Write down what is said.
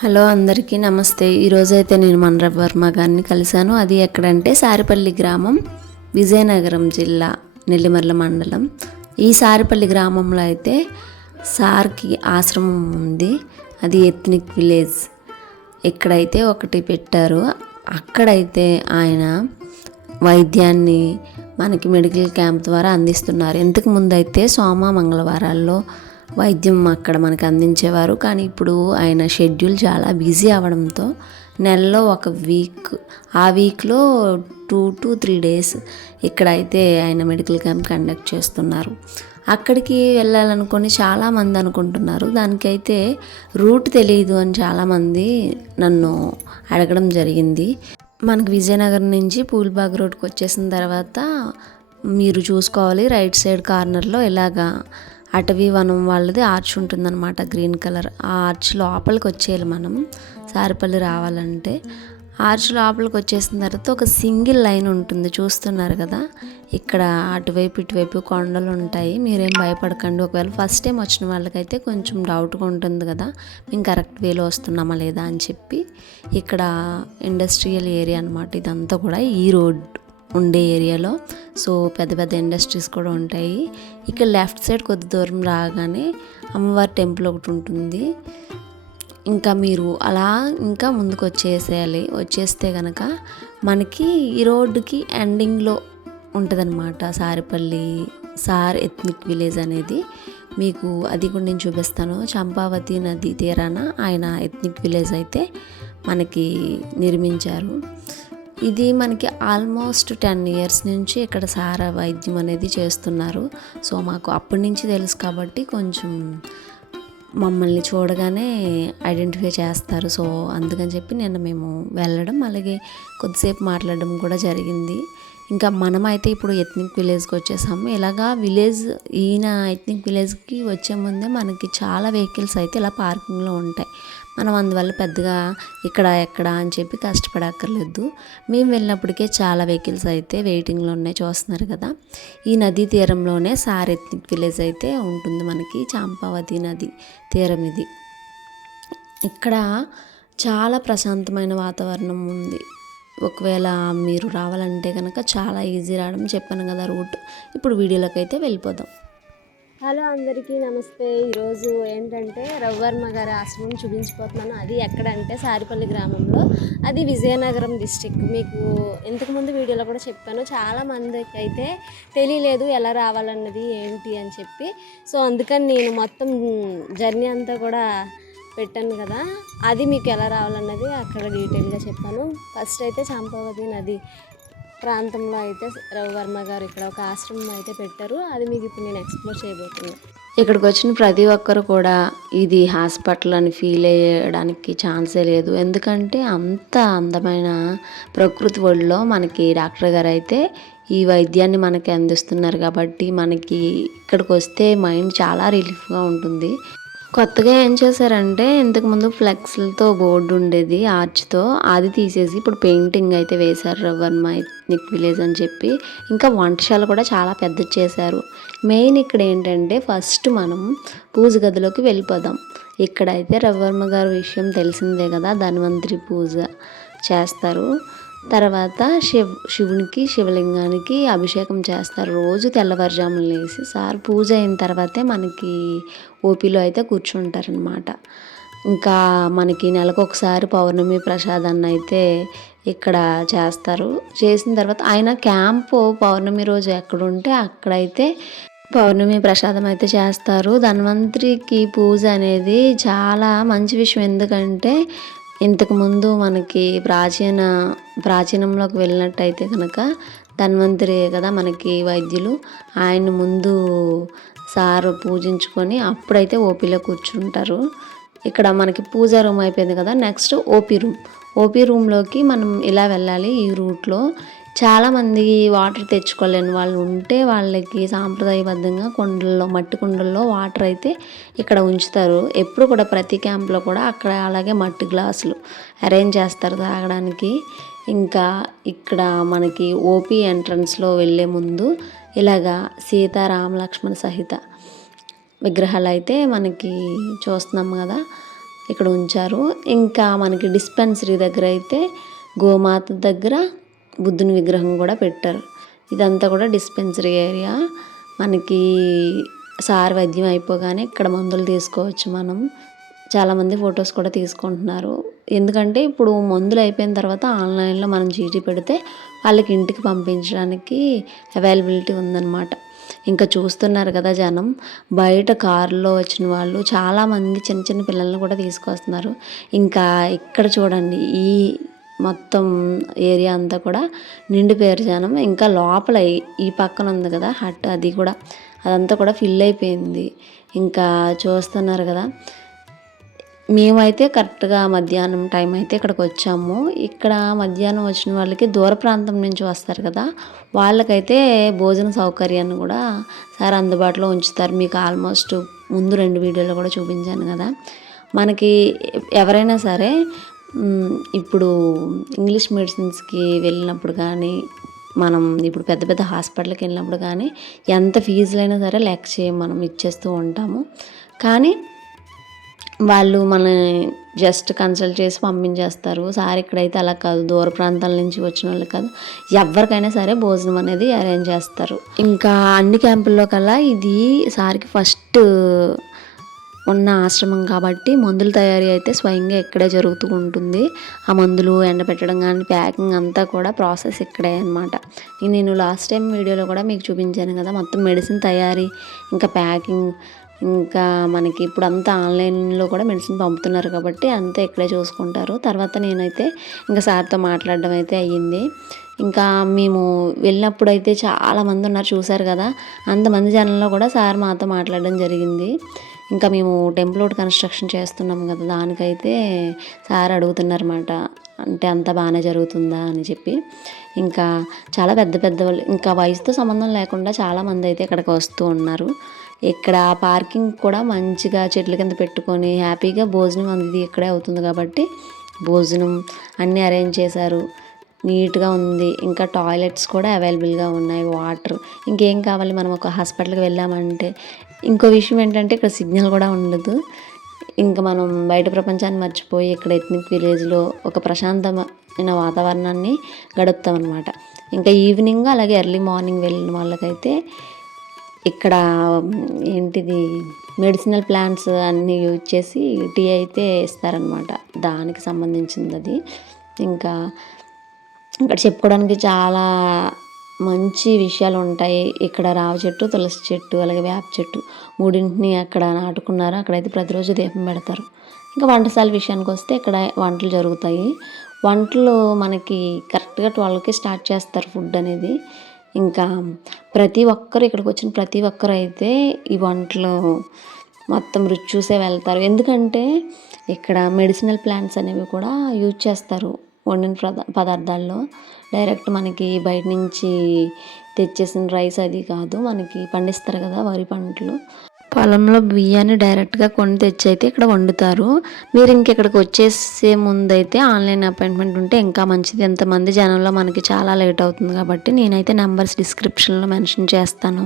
Hello అందరికీ నమస్తే. ఈరోజైతే నేను మన వర్మ గారిని కలిశాను. అది ఎక్కడంటే సారిపల్లి గ్రామం, విజయనగరం జిల్లా, నెల్లిమర్ల మండలం. ఈ సారిపల్లి గ్రామంలో అయితే సార్కి ఆశ్రమం ఉంది. అది ఎత్నిక్ విలేజ్. ఇక్కడైతే ఒకటి పెట్టారు. అక్కడైతే ఆయన వైద్యాన్ని మనకి మెడికల్ క్యాంప్ ద్వారా అందిస్తున్నారు. ఇంతకు ముందు అయితే సోమ మంగళవారాల్లో వైద్యం అక్కడ మనకు అందించేవారు. కానీ ఇప్పుడు ఆయన షెడ్యూల్ చాలా బిజీ అవ్వడంతో నెలలో ఒక వీక్, ఆ వీక్లో 2 to 3 days ఇక్కడైతే ఆయన మెడికల్ క్యాంప్ కండక్ట్ చేస్తున్నారు. అక్కడికి వెళ్ళాలనుకొని చాలామంది అనుకుంటున్నారు. దానికైతే రూట్ తెలియదు అని చాలామంది నన్ను అడగడం జరిగింది. మనకి విజయనగరం నుంచి పూల్బాగ్ రోడ్కి వచ్చేసిన తర్వాత మీరు చూసుకోవాలి, రైట్ సైడ్ కార్నర్లో ఇలాగా అటవీ వనం వాళ్ళది ఆర్చ్ ఉంటుందన్నమాట, గ్రీన్ కలర్. ఆ ఆర్చ్ లోపలికి వచ్చేయాలి మనం సారిపల్లి రావాలంటే. ఆర్చ్ లోపలికి వచ్చేసిన తర్వాత ఒక సింగిల్ లైన్ ఉంటుంది, చూస్తున్నారు కదా. ఇక్కడ అటువైపు ఇటువైపు కొండలు ఉంటాయి. మీరేం భయపడకండి. ఒకవేళ ఫస్ట్ టైం వచ్చిన వాళ్ళకైతే కొంచెం డౌట్గా ఉంటుంది కదా, మేము కరెక్ట్ వేలో వస్తున్నామా లేదా అని చెప్పి. ఇక్కడ ఇండస్ట్రియల్ ఏరియా అనమాట ఇదంతా కూడా, ఈ రోడ్ ఉండే ఏరియాలో. సో పెద్ద పెద్ద ఇండస్ట్రీస్ కూడా ఉంటాయి. ఇక్కడ లెఫ్ట్ సైడ్ కొద్ది దూరం రాగానే అమ్మవారి టెంపుల్ ఒకటి ఉంటుంది. ఇంకా మీరు అలా ఇంకా ముందుకు వచ్చేసేయాలి. వచ్చేస్తే కనుక మనకి ఈ రోడ్డుకి ఎండింగ్లో ఉంటుందన్నమాట సారిపల్లి సార్ ఎత్నిక్ విలేజ్ అనేది. మీకు అది కూడా నేను చూపిస్తాను. చంపావతి నది తీరాన ఆయన ఎత్నిక్ విలేజ్ అయితే మనకి నిర్మించారు. ఇది మనకి ఆల్మోస్ట్ 10 years నుంచి ఇక్కడ సార వైద్యం అనేది చేస్తున్నారు. సో మాకు అప్పటి నుంచి తెలుసు కాబట్టి కొంచెం మమ్మల్ని చూడగానే ఐడెంటిఫై చేస్తారు. సో అందుకని చెప్పి నిన్న మేము వెళ్ళడం, అలాగే కొద్దిసేపు మాట్లాడడం కూడా జరిగింది. ఇంకా మనమైతే ఇప్పుడు ఎత్నిక్ విలేజ్కి వచ్చేసాము. ఇలాగా ఈయన ఎత్నిక్ విలేజ్కి వచ్చే ముందే మనకి చాలా వెహికల్స్ అయితే ఇలా పార్కింగ్లో ఉంటాయి. మనం అందువల్ల పెద్దగా ఇక్కడ ఎక్కడ అని చెప్పి కష్టపడక్కర్లేదు. మేము వెళ్ళినప్పటికే చాలా వెహికల్స్ అయితే వెయిటింగ్లో ఉన్నాయి, చూస్తున్నారు కదా. ఈ నదీ తీరంలోనే సార్ ఎత్నిక్ విలేజ్ అయితే ఉంటుంది మనకి, చంపావతి నది తీరం ఇది. ఇక్కడ చాలా ప్రశాంతమైన వాతావరణం ఉంది. ఒకవేళ మీరు రావాలంటే కనుక చాలా ఈజీ రావడం, చెప్పాను కదా రూట్. ఇప్పుడు వీడియోలోకి అయితే వెళ్ళిపోదాం. హలో అందరికీ నమస్తే. ఈరోజు ఏంటంటే రవివర్మ గారి ఆశ్రమం చూపించిపోతున్నాను. అది ఎక్కడంటే సారిపల్లి గ్రామంలో, అది విజయనగరం డిస్టిక్. మీకు ఇంతకుముందు వీడియోలో కూడా చెప్పాను, చాలామందికి అయితే తెలియలేదు ఎలా రావాలన్నది ఏంటి అని చెప్పి. సో అందుకని నేను మొత్తం జర్నీ అంతా కూడా పెట్టాను కదా, అది మీకు ఎలా రావాలన్నది అక్కడ డీటెయిల్గా చెప్పాను. ఫస్ట్ అయితే చంపావతి నది ప్రాంతంలో అయితే రవివర్మ గారు ఇక్కడ ఒక ఆశ్రమం అయితే పెట్టారు. అది మీకు ఇప్పుడు నేను ఎక్స్ప్లోర్ చేయబోతున్నాను. ఇక్కడికి వచ్చిన ప్రతి ఒక్కరు కూడా ఇది హాస్పిటల్ అని ఫీల్ అయ్యడానికి ఛాన్సే లేదు. ఎందుకంటే అంత అందమైన ప్రకృతి ఒడిలో మనకి డాక్టర్ గారు అయితే ఈ వైద్యాన్ని మనకి అందిస్తున్నారు కాబట్టి మనకి ఇక్కడికి వస్తే మైండ్ చాలా రిలీఫ్గా ఉంటుంది. కొత్తగా ఏం చేశారంటే, ఇంతకుముందు ఫ్లెక్స్లతో బోర్డు ఉండేది ఆర్చ్తో, అది తీసేసి ఇప్పుడు పెయింటింగ్ అయితే వేశారు రవివర్మ ఎత్నిక్ విలేజ్ అని చెప్పి. ఇంకా వంటశాల కూడా చాలా పెద్దది చేశారు. మెయిన్ ఇక్కడ ఏంటంటే, ఫస్ట్ మనం పూజ గదిలోకి వెళ్ళిపోదాం. ఇక్కడైతే రవివర్మ గారి విషయం తెలిసిందే కదా, ధన్వంతరి పూజ చేస్తారు. తర్వాత శివునికి శివలింగానికి అభిషేకం చేస్తారు. రోజు తెల్లవారుజామున లేసి సార్ పూజ అయిన తర్వాతే మనకి ఓపీలో అయితే కూర్చుంటారనమాట. ఇంకా మనకి నెలకు ఒకసారి పౌర్ణమి ప్రసాదాన్ని అయితే ఇక్కడ చేస్తారు. చేసిన తర్వాత ఆయన క్యాంపు పౌర్ణమి రోజు ఎక్కడుంటే అక్కడైతే పౌర్ణమి ప్రసాదం అయితే చేస్తారు. ధన్వంతరికి పూజ అనేది చాలా మంచి విషయం. ఎందుకంటే ఇంతకుముందు మనకి ప్రాచీనంలోకి వెళ్ళినట్టయితే కనుక ధన్వంతరి కదా మనకి వైద్యులు. ఆయన ముందు సారు పూజించుకొని అప్పుడైతే ఓపీలో కూర్చుంటారు. ఇక్కడ మనకి పూజా రూమ్ అయిపోయింది కదా, నెక్స్ట్ ఓపీ రూమ్లోకి మనం ఇలా వెళ్ళాలి. ఈ రూట్లో చాలామంది వాటర్ తెచ్చుకోలేని వాళ్ళు ఉంటే వాళ్ళకి సాంప్రదాయబద్ధంగా మట్టి కుండల్లో వాటర్ అయితే ఇక్కడ ఉంచుతారు. ఎప్పుడు కూడా ప్రతి క్యాంప్లో కూడా అక్కడ అలాగే మట్టి గ్లాసులు అరేంజ్ చేస్తారు తాగడానికి. ఇంకా ఇక్కడ మనకి ఓపీ ఎంట్రన్స్లో వెళ్ళే ముందు ఇలాగా సీతారామ లక్ష్మణ సహిత విగ్రహాలు అయితే మనకి చూస్తున్నాం కదా. ఇక్కడ ఉంచారు. ఇంకా మనకి డిస్పెన్సరీ దగ్గర అయితే గోమాత దగ్గర బుద్ధుని విగ్రహం కూడా పెట్టారు. ఇదంతా కూడా డిస్పెన్సరీ ఏరియా. మనకి సార్ వైద్యం అయిపోగానే ఇక్కడ మందులు తీసుకోవచ్చు మనం. చాలామంది ఫొటోస్ కూడా తీసుకుంటున్నారు. ఎందుకంటే ఇప్పుడు మందులు అయిపోయిన తర్వాత ఆన్లైన్లో మనం చీటీ పెడితే వాళ్ళకి ఇంటికి పంపించడానికి అవైలబిలిటీ ఉందన్నమాట. ఇంకా చూస్తున్నారు కదా జనం, బయట కారులో వచ్చిన వాళ్ళు చాలామంది చిన్న చిన్న పిల్లల్ని కూడా తీసుకొస్తున్నారు. ఇంకా ఇక్కడ చూడండి, ఈ మొత్తం ఏరియా అంతా కూడా నిండిపోయారు జనం. ఇంకా లోపల ఈ పక్కన ఉంది కదా హట్, అది కూడా అదంతా కూడా ఫిల్ అయిపోయింది. ఇంకా చూస్తున్నారు కదా, మేమైతే కరెక్ట్గా మధ్యాహ్నం టైం అయితే ఇక్కడికి వచ్చాము. ఇక్కడ మధ్యాహ్నం వచ్చిన వాళ్ళకి దూర ప్రాంతం నుంచి వస్తారు కదా, వాళ్ళకైతే భోజన సౌకర్యాన్ని కూడా సార్ అందుబాటులో ఉంచుతారు. మీకు ఆల్మోస్ట్ ముందు 2 వీడియోలో కూడా చూపించాను కదా. మనకి ఎవరైనా సరే ఇప్పుడు ఇంగ్లీష్ మెడిసిన్స్కి వెళ్ళినప్పుడు కానీ, మనం ఇప్పుడు పెద్ద పెద్ద హాస్పిటల్కి వెళ్ళినప్పుడు కానీ ఎంత ఫీజులైనా సరే లెక్క చేయం, మనం ఇచ్చేస్తూ ఉంటాము. కానీ వాళ్ళు మన జస్ట్ కన్సల్ట్ చేసి పంపించేస్తారు. సార్ ఇక్కడైతే అలా కాదు, దూర ప్రాంతాల నుంచి వచ్చిన వాళ్ళు కాదు, ఎవరికైనా సరే భోజనం అనేది అరేంజ్ చేస్తారు. ఇంకా అన్ని క్యాంపుల్లో కల్లా ఇది సార్కి ఫస్ట్ ఉన్న ఆశ్రమం కాబట్టి మందుల తయారీ అయితే స్వయంగా ఇక్కడే జరుగుతూ ఉంటుంది. ఆ మందులు ఎండబెట్టడం కానీ ప్యాకింగ్ అంతా కూడా ప్రాసెస్ ఇక్కడే అనమాట. నేను లాస్ట్ టైం వీడియోలో కూడా మీకు చూపించాను కదా, మొత్తం మెడిసిన్ తయారీ, ఇంకా ప్యాకింగ్, ఇంకా మనకి ఇప్పుడు అంతా ఆన్లైన్లో కూడా మెడిసిన్ పంపుతున్నారు కాబట్టి అంతా ఇక్కడే చూసుకుంటారు. తర్వాత నేనైతే ఇంకా సార్తో మాట్లాడడం అయితే అయ్యింది. ఇంకా మేము వెళ్ళినప్పుడు అయితే చాలామంది ఉన్నారు, చూశారు కదా. అంతమంది జనంలో కూడా సార్ మాతో మాట్లాడడం జరిగింది. ఇంకా మేము టెంపుల్ రోడ్ కన్స్ట్రక్షన్ చేస్తున్నాం కదా, దానికైతే సార్ అడుగుతున్నారన్నమాట, అంటే అంత బాగానే జరుగుతుందా అని చెప్పి. ఇంకా చాలా పెద్ద పెద్ద వాళ్ళు, ఇంకా వయసుతో సంబంధం లేకుండా చాలామంది అయితే ఇక్కడికి వస్తూ ఉన్నారు. ఇక్కడ పార్కింగ్ కూడా మంచిగా చెట్ల కింద పెట్టుకొని హ్యాపీగా భోజనం అనేది ఇక్కడే అవుతుంది కాబట్టి భోజనం అన్నీ అరేంజ్ చేశారు. నీట్గా ఉంది. ఇంకా టాయిలెట్స్ కూడా అవైలబుల్గా ఉన్నాయి, వాటర్. ఇంకేం కావాలి, మనం ఒక హాస్పిటల్కి వెళ్ళామంటే. ఇంకో విషయం ఏంటంటే ఇక్కడ సిగ్నల్ కూడా ఉండదు. ఇంకా మనం బయట ప్రపంచాన్ని మర్చిపోయి ఇక్కడ ఎథ్నిక్ విలేజ్లో ఒక ప్రశాంతమైన వాతావరణాన్ని గడుపుతామన్నమాట. ఇంకా ఈవినింగ్ అలాగే ఎర్లీ మార్నింగ్ వెళ్ళిన వాళ్ళకైతే ఇక్కడ ఏంటిది మెడిసినల్ ప్లాంట్స్ అన్నీ యూజ్ చేసి టీ అయితే ఇస్తారనమాట, దానికి సంబంధించింది అది. ఇంకా ఇక్కడ చెప్పుకోవడానికి చాలా మంచి విషయాలు ఉంటాయి. ఇక్కడ రావి చెట్టు, తులసి చెట్టు, అలాగే వేప చెట్టు మూడింటిని అక్కడ నాటుకున్నారు. అక్కడైతే ప్రతిరోజు దీపం పెడతారు. ఇంకా వంటశాల విషయానికి వస్తే ఇక్కడ వంటలు జరుగుతాయి. వంటలు మనకి కరెక్ట్గా 12కి స్టార్ట్ చేస్తారు ఫుడ్ అనేది. ఇంకా ప్రతి ఒక్కరు ఇక్కడికి వచ్చిన ప్రతి ఒక్కరు అయితే ఈ వంటలు మొత్తం రుచి చూసే వెళ్తారు. ఎందుకంటే ఇక్కడ మెడిసినల్ ప్లాంట్స్ అనేవి కూడా యూజ్ చేస్తారు వండిన పదార్థాల్లో. డైరెక్ట్ మనకి బయట నుంచి తెచ్చేసిన రైస్ అది కాదు, మనకి పండిస్తారు కదా వరి పంటలు, పొలంలో బియ్యాన్ని డైరెక్ట్గా కొని తెచ్చి అయితే ఇక్కడ వండుతారు. మీరు ఇంకెక్కడికి వచ్చేసే ముందు అయితే ఆన్లైన్ అపాయింట్మెంట్ ఉంటే ఇంకా మంచిది. ఎంతమంది జనంలో మనకి చాలా లేట్ అవుతుంది కాబట్టి నేనైతే నెంబర్స్ డిస్క్రిప్షన్లో మెన్షన్ చేస్తాను.